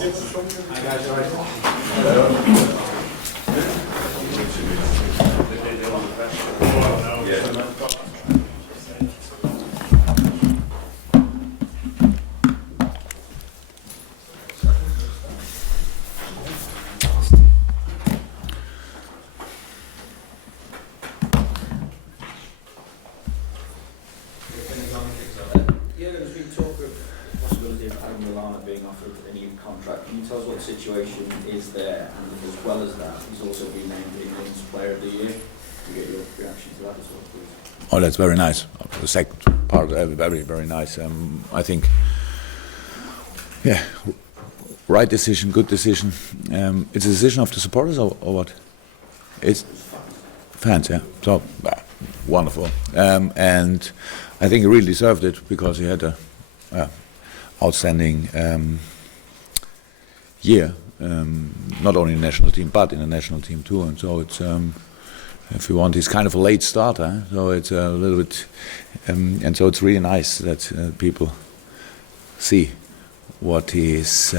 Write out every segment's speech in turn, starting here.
There's been talk of the possibility of Adam Lallana being offered a new contract. Can you tell us what the situation is there? And as well as that, he's also been named England's Player of the Year. To get your reaction to that as well, please. Oh, that's very nice. The second part, very, very nice. I think, yeah, right decision, good decision. It's a decision of the supporters or what? It's fans, yeah. So, wonderful. And I think he really deserved it because he had a outstanding year, not only in the national team but in the national team too. And so it's, if you want, he's kind of a late starter. So it's a little bit, and so it's really nice that people see what he's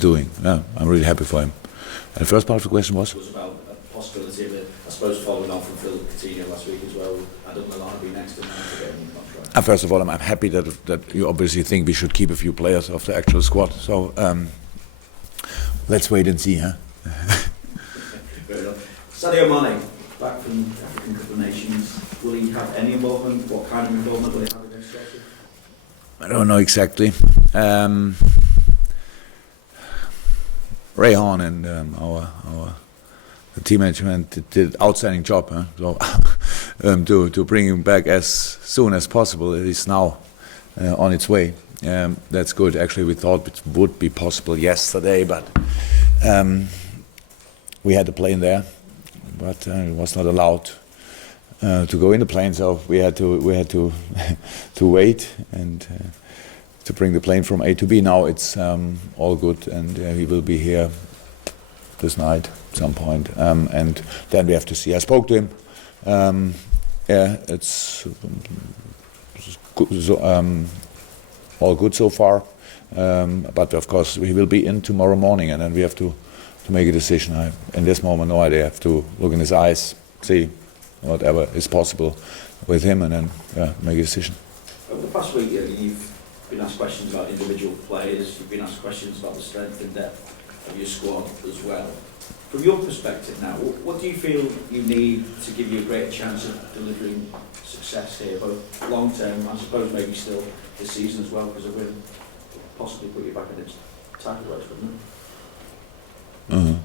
doing. Yeah, I'm really happy for him. And the first part of the question was? It was about a possibility of it, I suppose, following on from Phil Coutinho last week as well. Adam Lallana be next in line to get a new contract. First of all, I'm happy that you obviously think we should keep a few players of the actual squad. So let's wait and see, huh? Fair enough. Sadio Mane, back from African Cup of Nations. Will he have any involvement? What kind of involvement will he have against Chelsea? I don't know exactly. Ray Horn and the team management did outstanding job. Huh? So to bring him back as soon as possible, it is now on its way. That's good. Actually, we thought it would be possible yesterday, but we had the plane there, but it was not allowed to go in the plane, so we had to to wait and to bring the plane from A to B. Now it's all good, and he will be here this night at some point, and then we have to see. I spoke to him. Yeah, it's good, so, all good so far, but of course he will be in tomorrow morning, and then we have to make a decision. In this moment, no idea. I have to look in his eyes, see whatever is possible with him, and then make a decision. Over the past week, you've been asked questions about individual players, you've been asked questions about the strength and depth of your squad as well. From your perspective now, what do you feel you need to give you a greater chance of delivering success here, both long term, I suppose maybe still this season as well, because it will possibly put you back in its title race, wouldn't it? Mm-hmm.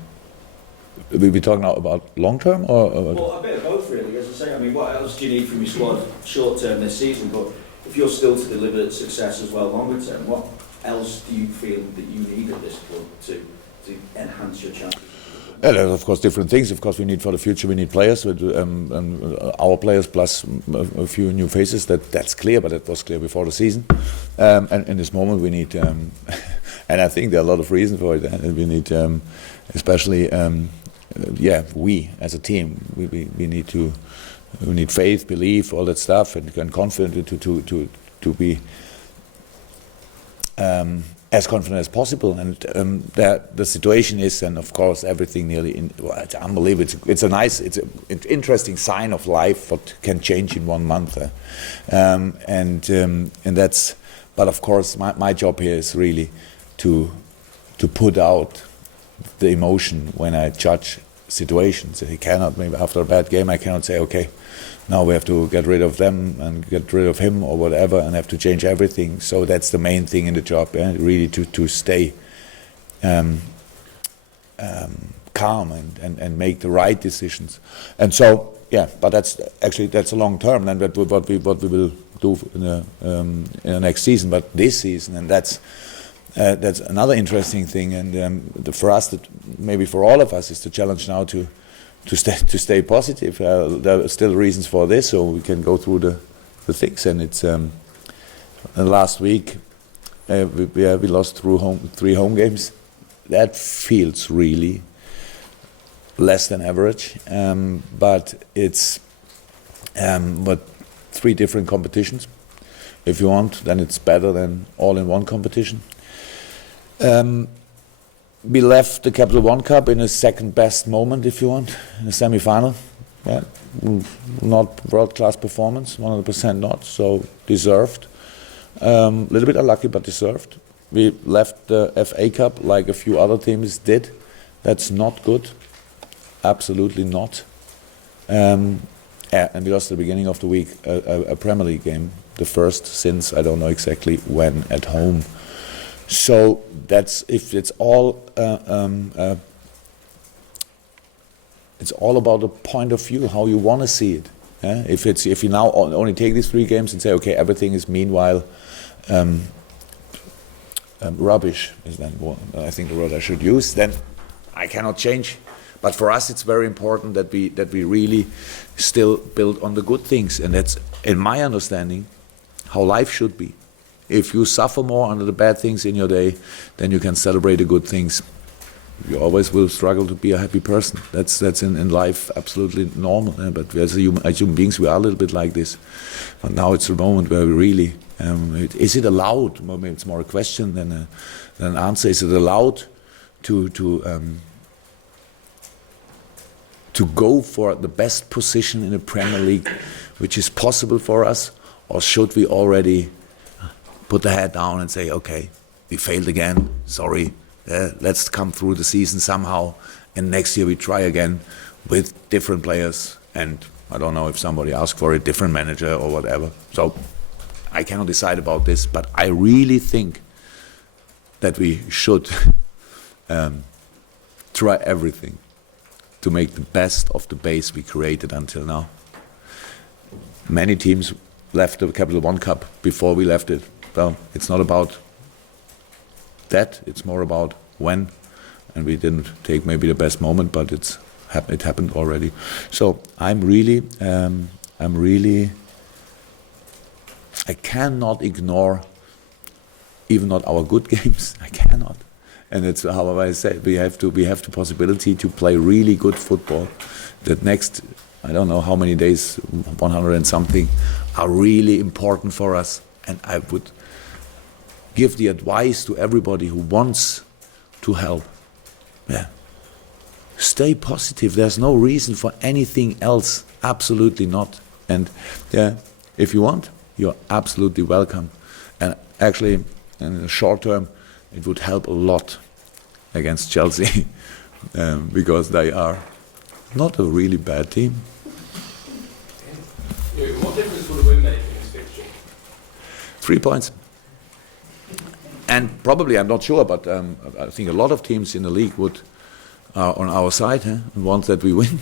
Will we talk now about long term or? Well, a bit of both really. As I say, I mean, what else do you need from your squad short term this season? But if you're still to deliver success as well longer term, what else do you feel that you need at this club to enhance your chances? Yeah, there's of course different things. Of course, we need for the future. We need players, with, our players plus a few new faces. That's clear, but that was clear before the season. And in this moment, we need, and I think there are a lot of reasons for it. And we need, especially, we as a team, we need faith, belief, all that stuff, and confident to be as confident as possible. And the situation is, and of course, everything nearly. It's unbelievable. It's an interesting sign of life. What can change in 1 month, and that's. But of course, my job here is really to put out the emotion when I judge situations. He cannot, maybe after a bad game, I cannot say, okay, now we have to get rid of them and get rid of him or whatever, and have to change everything. So that's the main thing in the job, really to stay calm and make the right decisions. And so, but that's a long term, and that's what we will do in the next season. But this season, and that's another interesting thing, and for us, maybe for all of us, is the challenge now to stay positive. There are still reasons for this, so we can go through the things. And it's last week we lost through 3 home games. That feels really less than average, but it's 3 different competitions. If you want, then it's better than all in one competition. We left the Capital One Cup in a second best moment, if you want, in the semi-final. Yeah. Not world-class performance, 100% not, so deserved. A little bit unlucky, but deserved. We left the FA Cup like a few other teams did. That's not good. Absolutely not. And we lost at the beginning of the week a Premier League game, the first since I don't know exactly when at home. So that's if it's all about the point of view, how you want to see it. If you now only take these 3 games and say, okay, everything is meanwhile rubbish, is then what I think the word I should use, then I cannot change. But for us, it's very important that we really still build on the good things, and that's, in my understanding, how life should be. If you suffer more under the bad things in your day, then you can celebrate the good things. You always will struggle to be a happy person. That's in life absolutely normal. But as human beings, we are a little bit like this. But now it's a moment where we really, is it allowed? Well, maybe it's more a question than an answer. Is it allowed to go for the best position in the Premier League, which is possible for us, or should we already put the head down and say, okay, we failed again, sorry, let's come through the season somehow, and next year we try again with different players, and I don't know if somebody asked for a different manager or whatever. So I cannot decide about this, but I really think that we should try everything to make the best of the base we created until now. Many teams left the Capital One Cup before we left it. Well, it's not about that, it's more about when, and we didn't take maybe the best moment, but it happened already. So I cannot ignore even not our good games. I cannot. And it's how I said, we have the possibility to play really good football. That next, I don't know how many days, 100 and something, are really important for us. And I would give the advice to everybody who wants to help. Yeah. Stay positive. There's no reason for anything else. Absolutely not. And yeah, if you want, you're absolutely welcome. And actually, in the short term, it would help a lot against Chelsea because they are not a really bad team. What difference would a win make in this fixture? 3 points. And probably, I'm not sure, but I think a lot of teams in the league are on our side and want that we win.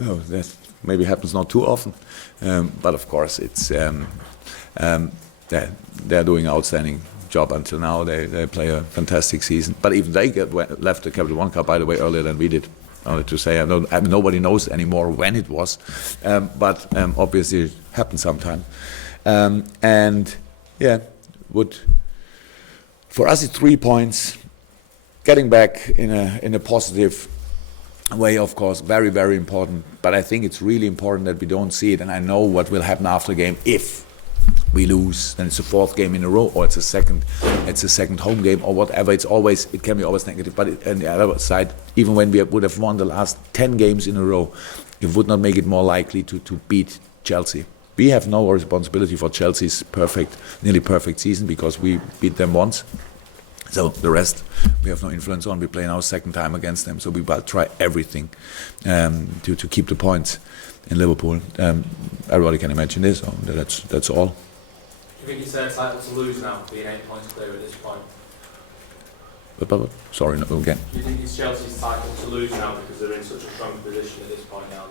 No, that maybe happens not too often. But of course, it's they're doing an outstanding job until now. They play a fantastic season. But even they left the Capital One Cup, by the way, earlier than we did. Only to say, nobody knows anymore when it was. But obviously it happened sometime. And yeah, for us it's 3 points. Getting back in a positive way, of course, very, very important. But I think it's really important that we don't see it. And I know what will happen after the game if we lose. Then it's a 4th game in a row, or it's a second home game, or whatever. It can be always negative. But on the other side, even when we would have won the last 10 games in a row, it would not make it more likely to beat Chelsea. We have no responsibility for Chelsea's nearly perfect season because we beat them once. So the rest we have no influence on. We play now 2nd time against them, so we will try everything to keep the points in Liverpool. Everybody can imagine this. So that's all. Do you think it's entitled to lose now, being 8 points clear at this point? But sorry, no, again. Do you think it's Chelsea's entitled to lose now because they're in such a strong position at this point now?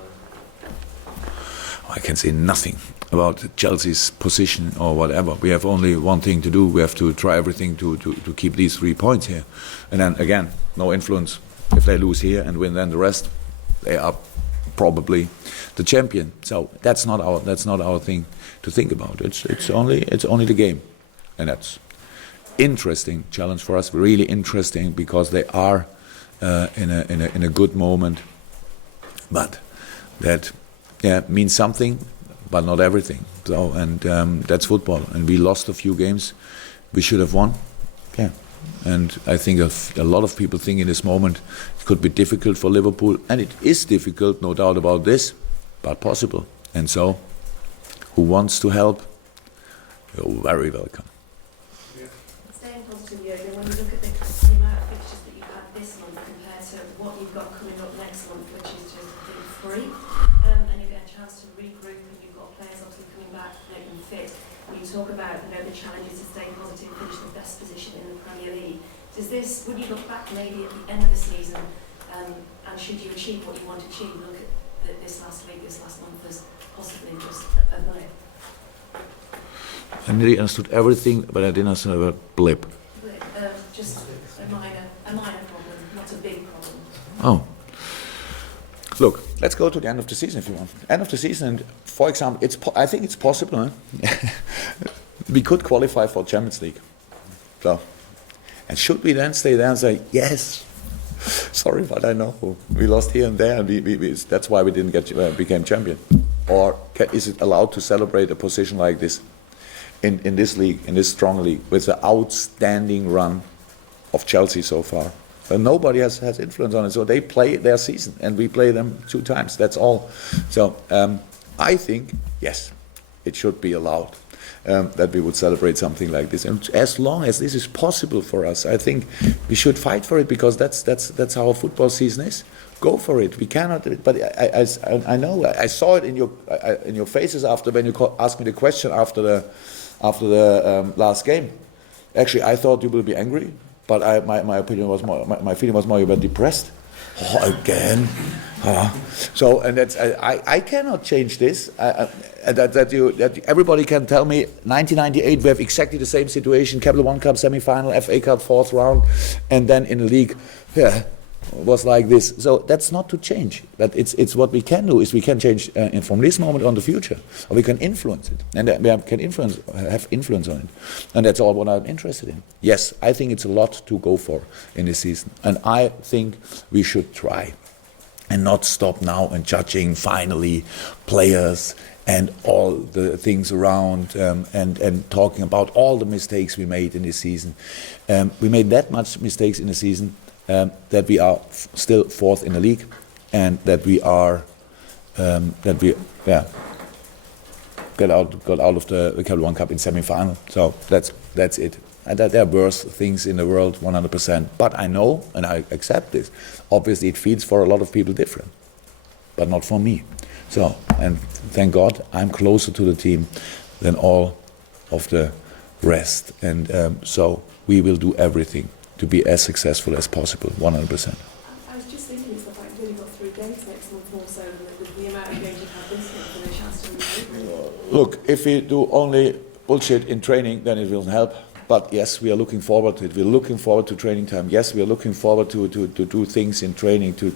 I can say nothing about Chelsea's position or whatever. We have only one thing to do. We have to try everything to keep these 3 points here. And then again, no influence. If they lose here and win then the rest, they are probably the champion. So that's not our thing to think about. It's only the game. And that's interesting challenge for us, really interesting because they are in a good moment. But that means something, but not everything. So and that's football. And we lost a few games we should have won. Yeah, And I think a lot of people think in this moment it could be difficult for Liverpool, and it is difficult, no doubt about this, but possible. And so, who wants to help? You're very welcome. Staying positive, Jurgen, when you look at the amount of fixtures that you've had this month compared to what you've got coming up next month, which is just three, and you get a chance to regroup, and you've got players obviously coming back, make them fit. When you talk about the challenges to stay positive, finish the best position in the Premier League, would you look back maybe at the end of the season, and should you achieve what you want to achieve, look at this last week, this last month as possibly just a blip? I nearly understood everything, but I didn't understand the word blip. Just a minor problem, not a big problem. Oh. Look, let's go to the end of the season if you want. End of the season, and for example, I think it's possible. We could qualify for Champions League. So, and should we then stay there and say, yes, sorry, but I know we lost here and there, and that's why we didn't became champion? Or is it allowed to celebrate a position like this in this league, in this strong league, with the outstanding run of Chelsea so far? And nobody has influence on it. So they play their season, and we play them 2 times. That's all. So I think, yes, it should be allowed that we would celebrate something like this. And as long as this is possible for us, I think we should fight for it, because that's how a football season is. Go for it. We cannot. But I know. I saw it in your faces after when you asked me the question after the last game. Actually, I thought you will be angry. But my opinion was more, my feeling was more you were depressed. Oh, again. So, and that's I cannot change this. That everybody can tell me 1998 we have exactly the same situation: Capital One Cup semi-final, FA Cup 4th round, and then in the league, was like this. So that's not to change. But it's what we can do is we can change from this moment on the future, or we can influence it, and we can have influence on it, and that's all what I'm interested in. Yes, I think it's a lot to go for in this season, and I think we should try, and not stop now and judging finally players and all the things around, and talking about all the mistakes we made in this season. We made that much mistakes in the season. That we are still 4th in the league, and that we are got out of the Capital One Cup in semi-final. So that's it. And that there are worse things in the world, 100%. But I know, and I accept this. Obviously, it feels for a lot of people different, but not for me. So, and thank God, I'm closer to the team than all of the rest, and so we will do everything to be as successful as possible, 100%. I was just thinking, it's the fact you've only got 3 games next month, more so than the amount of games you've had this month, and a chance to improve. Look, if we do only bullshit in training, then it will help. But yes, we are looking forward to it. We're looking forward to training time. Yes, we are looking forward to do things in training, to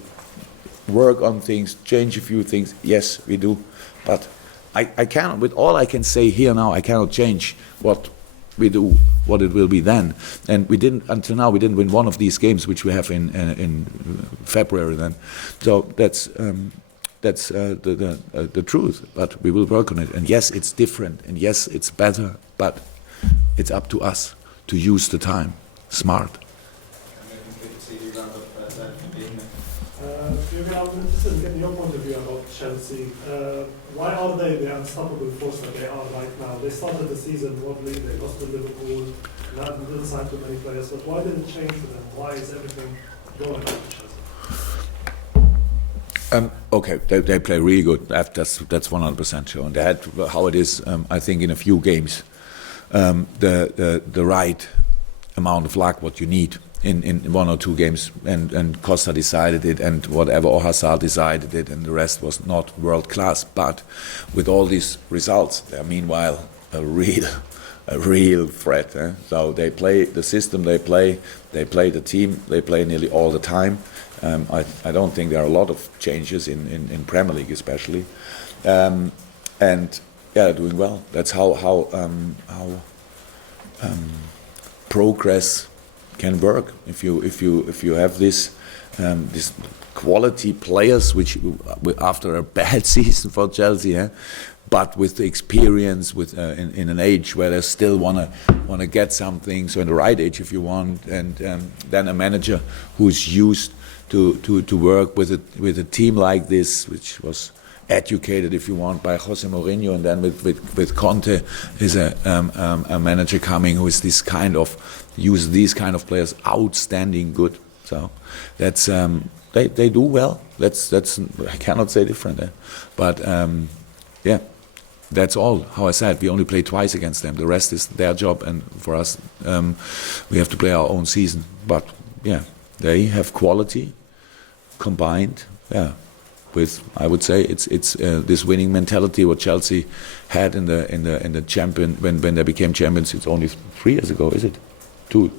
work on things, change a few things. Yes, we do. But I cannot, with all I can say here now, I cannot change what we do, what it will be then. And we didn't, until now, we didn't win one of these games, which we have in February then. So that's the truth, but we will work on it. And yes, it's different, and yes, it's better, but it's up to us to use the time smart. Jurgen, I'm interested in getting your point of view about Chelsea. Why are they the unstoppable force that they are right now? They started the season wobbly, they lost to Liverpool, didn't sign too many players, but why did it change for them? Why is everything going up for Chelsea? Okay, they play really good. That's 100% sure. And they had how it is. I think in a few games, the right amount of luck what you need in 1 or 2 games, and Costa decided it, and whatever, or Hazard decided it, and the rest was not world class. But with all these results, they're meanwhile a real threat. So they play the system, they play the team, they play nearly all the time. I don't think there are a lot of changes in Premier League especially, and yeah, they're doing well. That's how progress can work. If you have this quality players, which after a bad season for Chelsea, but with the experience, with in an age where they still wanna get something, so in the right age if you want, and then a manager who's used to work with a team like this, which was educated, if you want, by Jose Mourinho, and then with Conte is a manager coming who is use these kind of players outstanding good. So that's they do well. That's I cannot say different, but yeah. That's all. How I said, we only play twice against them. The rest is their job, and for us, we have to play our own season. But yeah, they have quality combined. Yeah, with I would say it's this winning mentality what Chelsea had in the champion when they became champions. It's only 3 years ago, is it? 2.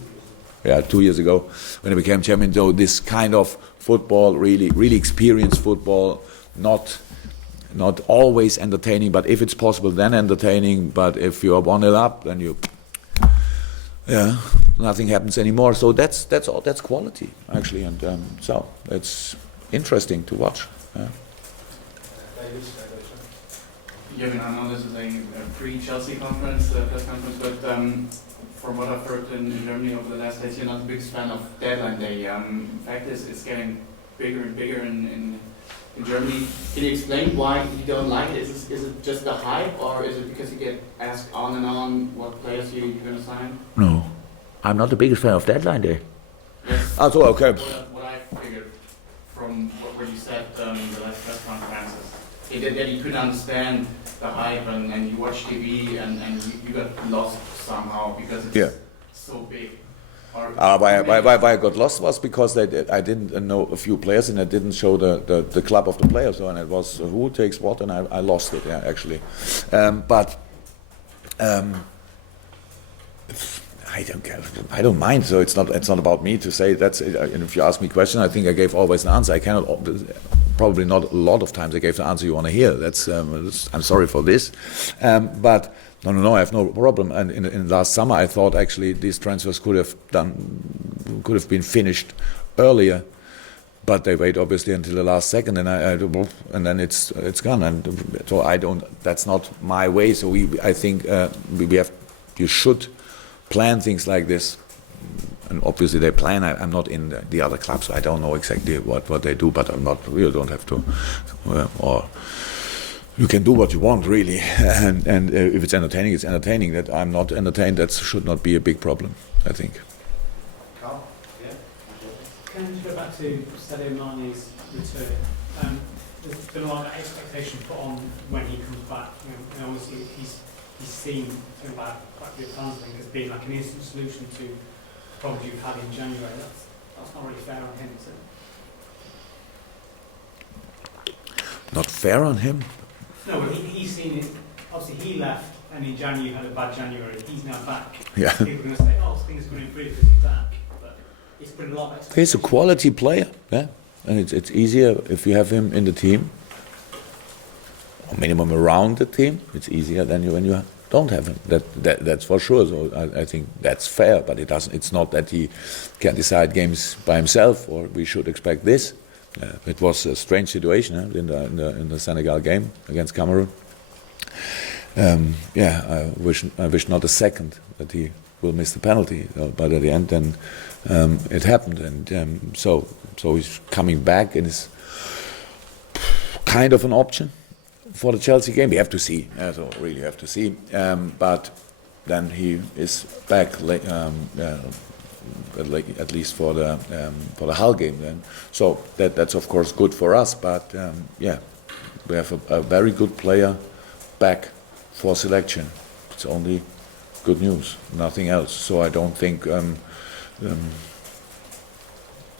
Yeah, 2 years ago when they became champions. So this kind of football, really experienced football, not always entertaining, but if it's possible, then entertaining. But if you are 1-0 up, then nothing happens anymore. So that's all. That's quality actually, and so it's interesting to watch. Jurgen, I know this is a pre-Chelsea conference, press conference, but from what I've heard in Germany over the last days, you're not the biggest fan of deadline day. In fact, it's getting bigger and bigger in Germany. Can you explain why you don't like it? Is it just the hype, or is it because you get asked on and on what players you're going to sign? No, I'm not the biggest fan of deadline day. Yes. Oh, so okay. What I figured from what you said the last press conferences, that you couldn't understand the hype, and you watch TV and you got lost somehow because it's so big. Why I got lost was because I didn't know a few players, and I didn't show the club of the players, so, and it was who takes what, and I lost it, actually. But I don't care. I don't mind. So it's not about me to say that's it. And if you ask me a question, I think I gave always an answer. I cannot, probably not a lot of times I gave the answer you want to hear. I'm sorry for this, but. No, I have no problem. And in last summer, I thought actually these transfers could have been finished earlier, but they wait obviously until the last second, and then it's gone. And so I don't. That's not my way. So I think you should plan things like this. And obviously they plan. I'm not in the other clubs, so I don't know exactly what they do. But I'm not. You don't have to, or. You can do what you want, really, and if it's entertaining, it's entertaining. That I'm not entertained, that should not be a big problem, I think. Carl? Yeah? Can I go back to Sadio Mane's return? There's been a lot of expectation put on when he comes back. And obviously he's seen coming back quite a few times, I think, as being like an instant solution to problems you've had in January. That's not really fair on him, is it? Not fair on him? No, but he's seen it. Obviously, he left, and in January you had a bad January. He's now back. Yeah. People are going to say, "Oh, things are going to improve because he's back." But it's put a lot of expectation. He's a quality player, and it's easier if you have him in the team, or minimum around the team. It's easier than when you don't have him. That's for sure. So I think that's fair, but it doesn't. It's not that he can decide games by himself, or we should expect this. It was a strange situation in the Senegal game against Cameroon. I wish not a second that he will miss the penalty, but at the end, then it happened, and so he's coming back, and is kind of an option for the Chelsea game. We have to see. So really have to see. But then he is back. At least for the Hull game, then. So that's of course good for us. But we have a very good player back for selection. It's only good news, nothing else. So I don't think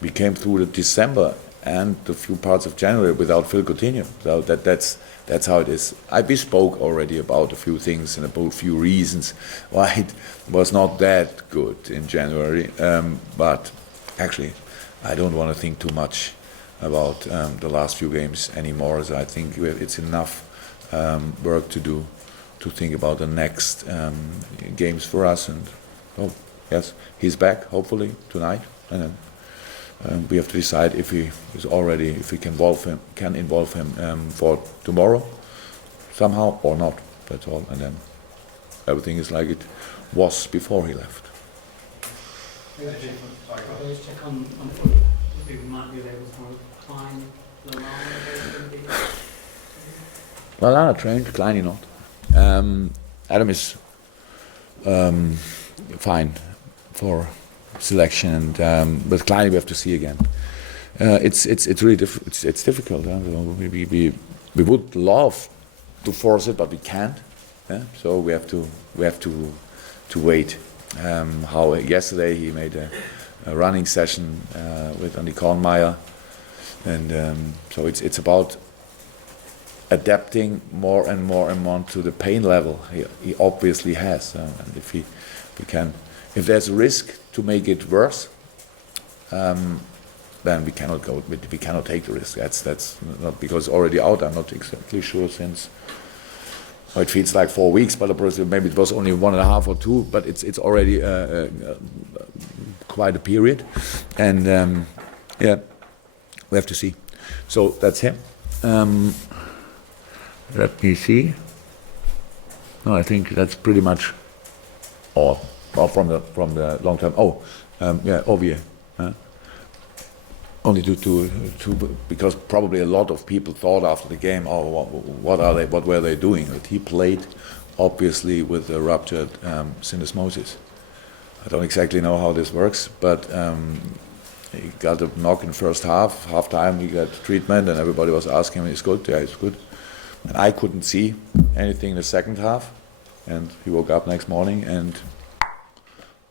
we came through the December and the few parts of January without Phil Coutinho. So that's how it is. We spoke already about a few things and about a few reasons why it was not that good in January. But actually, I don't want to think too much about the last few games anymore. So I think it's enough work to do to think about the next games for us. And yes, he's back hopefully tonight, and then We have to decide if we can involve him for tomorrow somehow or not. That's all, and then everything is like it was before he left. Can I just check on if we might be able to climb Lallana? Lallana trained, Kleiny not. Adam is fine for selection, and with Kleiny we have to see again. It's really it's difficult. We would love to force it, but we can't. Yeah? So we have to wait. How yesterday he made a running session with Andy Kornmeier, and so it's about adapting more and more to the pain level he obviously has, and if there's a risk to make it worse, then we cannot take the risk. That's not because it's already out. I'm not exactly sure since. It feels like 4 weeks, but maybe it was only 1.5 or 2. But it's already quite a period, and we have to see. So that's him. Let me see. No, I think that's pretty much all from the long term. Ovier. Only to because probably a lot of people thought after the game, what were they doing? But he played obviously with a ruptured syndesmosis. I don't exactly know how this works, but he got a knock in the first half time he got treatment, and everybody was asking him, "It's good?" "Yeah, it's good." And I couldn't see anything in the second half, and he woke up next morning and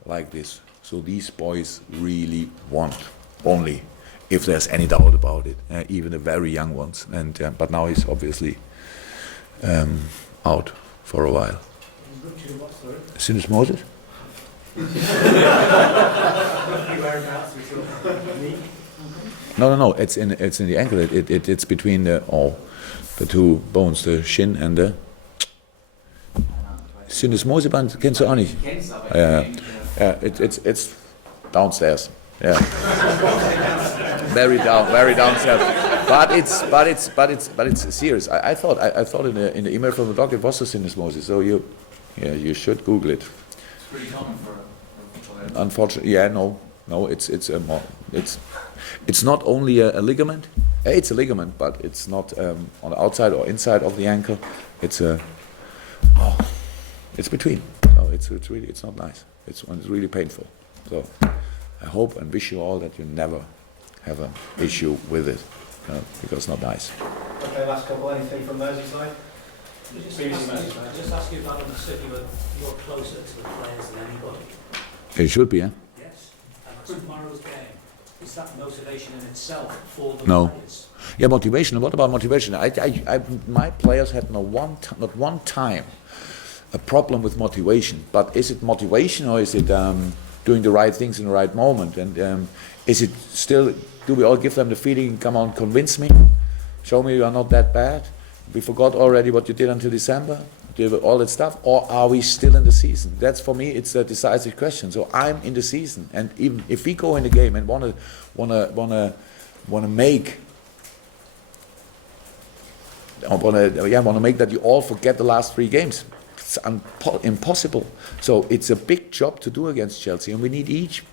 like this. So these boys really want, only if there's any doubt about it, even the very young ones. And but now he's obviously out for a while. Syndesmosis? No. It's in the ankle. It's between the two bones, the shin and the Syndesmoseband. Kennst du auch nicht? It's downstairs. Yeah. very downstairs. But it's serious. I thought in the email from the doctor it was a syndesmosis. So you should Google it. It's pretty common for a footballer. Unfortunately, no. It's not only a ligament. It's a ligament, but it's not on the outside or inside of the ankle. It's between. No, it's not nice. It's really painful. So I hope and wish you all that you never have an issue with it, because it's not nice. Okay, last couple. Anything from Merseyside? Just ask you about, said you're closer to the players than anybody. It should be, yeah? Yes. And tomorrow's game, is that motivation in itself for the players? Yeah, motivation. What about motivation? My players had not one time a problem with motivation. But is it motivation, or is it doing the right things in the right moment? And is it still? Do we all give them the feeling? Come on, convince me. Show me you are not that bad. We forgot already what you did until December. All that stuff, or are we still in the season? That's for me. It's a decisive question. So I'm in the season, and even if we go in the game and wanna make that you all forget the last 3 games. It's impossible. So it's a big job to do against Chelsea, and we need each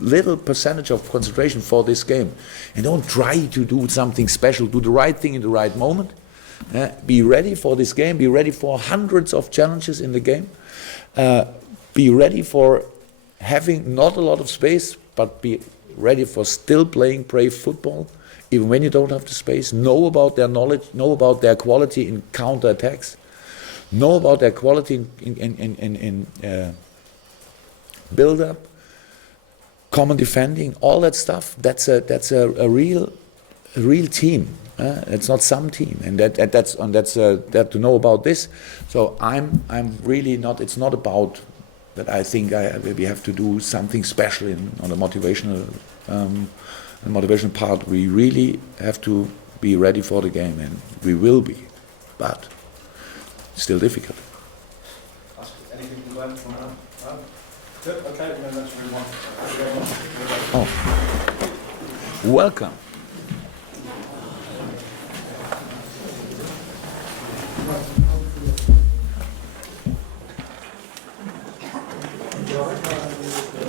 little percentage of concentration for this game. And don't try to do something special. Do the right thing in the right moment. Be ready for this game. Be ready for hundreds of challenges in the game. Be ready for having not a lot of space, but be ready for still playing brave football, even when you don't have the space. Know about their knowledge. Know about their quality in counter-attacks. Know about their quality in build-up, common defending, all that stuff. That's a real team. It's not some team, and that's to know about this. So I'm really not. It's not about that. I think we have to do something special on the motivational part. We really have to be ready for the game, and we will be, but still difficult. Anything to learn from that? No? Good. Okay. Then let's move on. Thank you very much. Oh. Welcome.